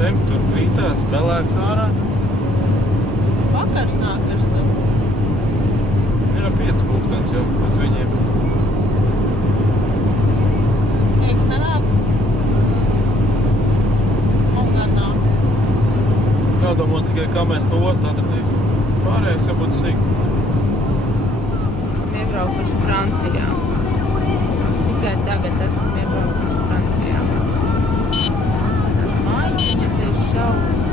Temperatūra krītās, pelēks ārā. Vakars nāk ar savu. Ir 5 pulkstens jau pēc viņiem. Mīgs nenāk? Man gan nāk. Jādomā tikai, kā mēs to ostu atradīsim. Pārējais jau būtu sīk. Esam iebraukuši Francijā. Tikai tagad esam iebraukuši Francijā. Tas mājas viņam tieši šaubas.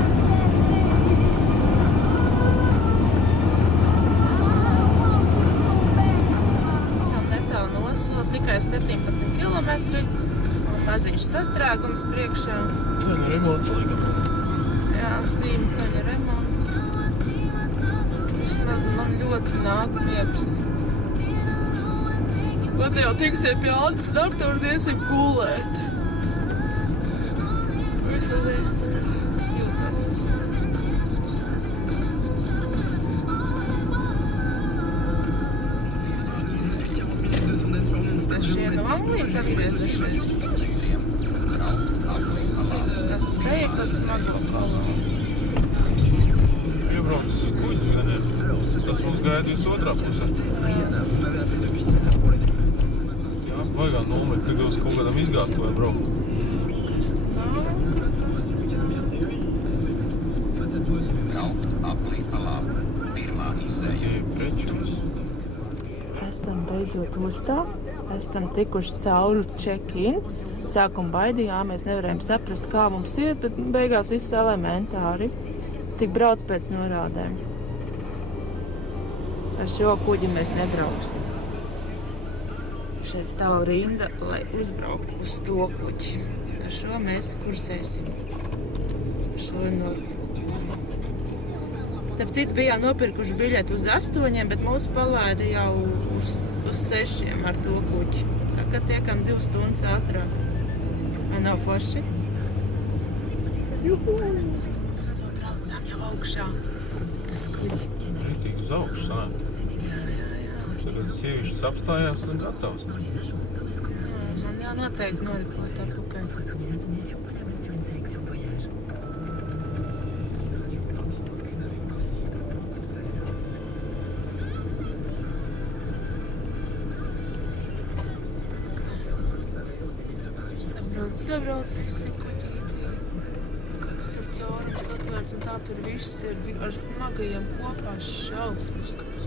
Esam netālu no Oslo, tikai 17 kilometri. Un maziņš sastrēgums priekšā. Ceļa remonts laikam. Jā, zīme ceļa remonts. Vismaz man ļoti nāk miegs. Man jau tiksim pie Antas un Arturu un iesim gulēt. Vismaz es tā jūtos. Tas šie no Anglijas atgriezušies. Tas teja pa smago kolonu. Iebraucis kuģis vieniem. Tas mums gaidīs otrā pusē. Jā, baigā numeri, tagad uz kaut kādam izgāstuviem braukt. Kas te nav? Kas te Tie ir prečus. Esam beidzot ostā. Esam tikuši cauri check-in. Sākumā baidījāmies, nevarējām saprast, kā mums iet, bet beigās viss elementāri. Tik brauc pēc norādēm. Ar šo kuģi mēs nebrauksim. Šeit stāv rinda, lai uzbrauktu uz to kuģi. Ar šo mēs kursēsim. Šo Norfolku. Starp citu, bijām nopirkuši biļeti uz 8, bet mūs palaida jau uz 6 ar to kuģi. Tā kā tiekam 2 stundas ātrāk. Man nav forši. Juhu! Sabraucām jau augšā uz kuģi. Rītīgi uz augšu sanāk. Jā. Tagad sievišķis apstājās un gatavs. Jā, man jau noteikti norikot atpakaļ. Sabrauc visi kuģītī. Kāds tur caurums atvērts un tā tur viss ir ar smagajiem kopā šausmas. Kāds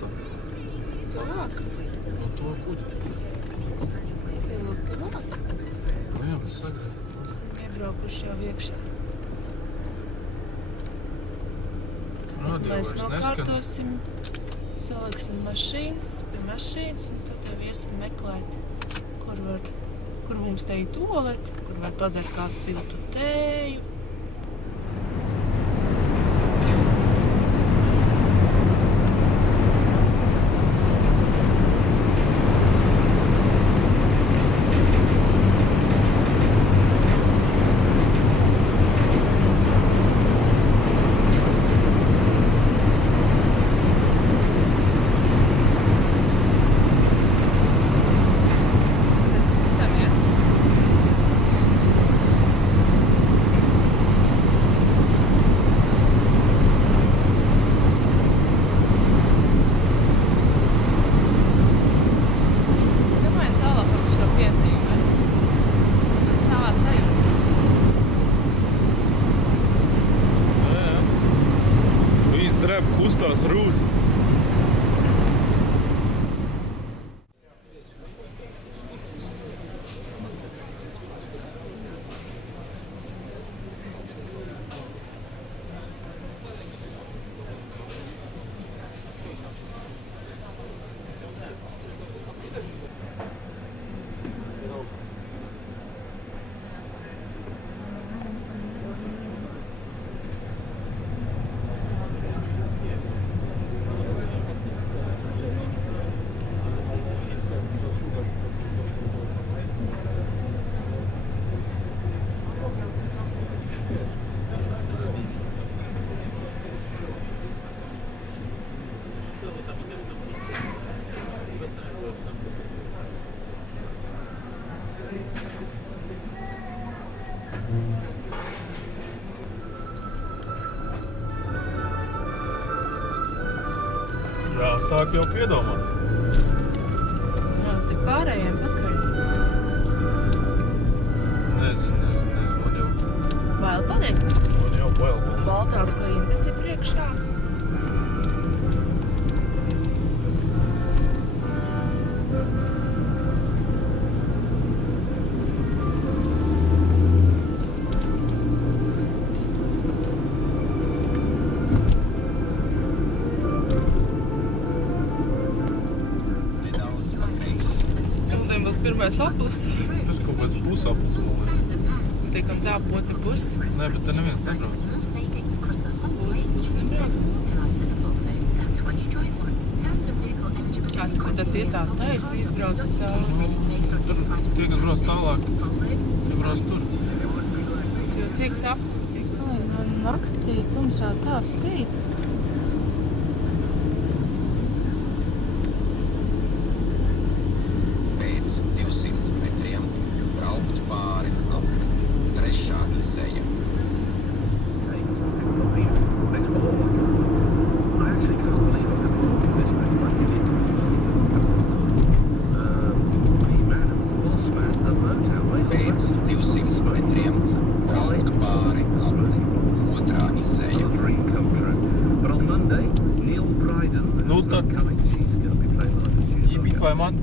tā? Tuvāk? No to kuģi. Pielūk tuvāk? Nu jā, mēs sagrēt. Esam iebraukuši jau iekšā. Radio Mēs vairs neskan. nokārtosim, saliksim mašīnas pie mašīnas un tad jau iesim meklēt, kur mums te ir tualete, kur var padzert kādu siltu tēju. Kustās rūts. sāk jau piedomāt. Mēs tik pārējiem pakaļ. Nezinu, man jau Bail paliek. bail. Baltās klintas ir priekšā. Tiem būs pirmais aplis. Tas kaut kāds pusaplis vēl. Tiekam tā poti bus. Nē, bet te neviens nebrauc. Bus nebrauc. Kāds, ko tad tie tā taisni izbrauc cauri? Tur tie, kas brauc tālāk, tie brauc tur. Jo cik sapnis. Naktī tumsā tā spīd. Pēc 200 metriem braukt pāri apli. Trešā izēja. Pēc 200 metriem braukt pāri apli. Otrā izēja. Nu tad, jibit vai mat?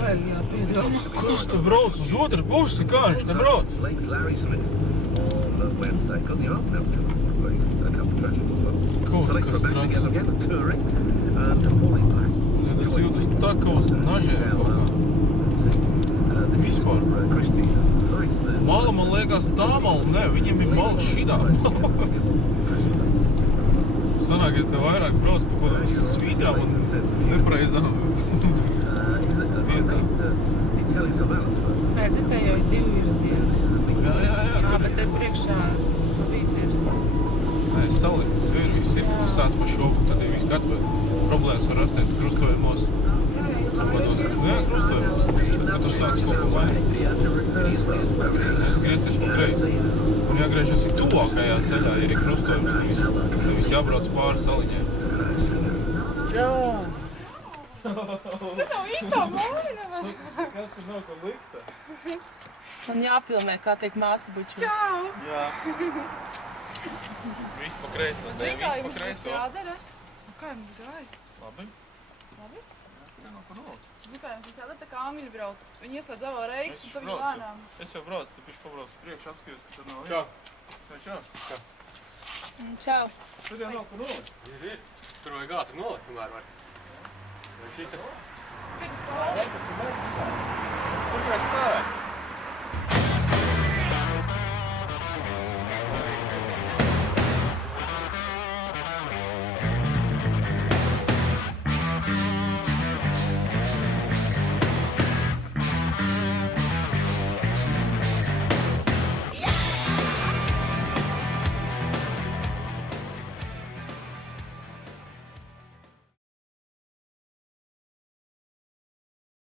Vajag jāpiedomā. Kas tu brauc uz otru pusi? Kā viņš te brauc? Kaut kas traks. Es jūtas tā kā uz nažiem kaut kā. Vispār. Mala man liekas tā mala, ne, viņiem ir mala šidā. Sanāk, es te vairāk brauc pa kaut kādām svītrām un nepareizām vietām. Redzi, te jau ir divi virzieni. Jā, Jā, bet te priekšā pa vidu ir. Nē, salīdz, ir visi ir, tu sāc pa šobu, tad ir viss kāds, bet problēmas var rasties krustojumos. Jā, krustojumos. Tad tu sāc kaut ko vainu. Griezties pa kreisi. Un jāgriežas ir tuvākajā ceļā, ja ir krustojums, nevis jābrauc pāri saliņai. Jā! Te nav īstā māja. Kas tur nav ko likta? Man jāfilmē, kā tiek māsa buču. Čau! Jā. Viss pa kreiso, Zini, viss kā pa jums būs kreiso. jādara? Nu, kā jums gāja? Labi. Labi? Jā, nav ko nolikt. Zini, kā jums būs jādara? Tā kā angļi brauc. Viņi ieslēdz avo reiks un tad viņi braucu. lēnām. Es jau braucu, tu piši pabrauc priekš, apskatījos, ka tad nav Čau. Čau. Čau. Tur jau nav ko nolikt. Ir. Tur vajag ātri nolikt, kamēr var. Vai šita? Pirms saule.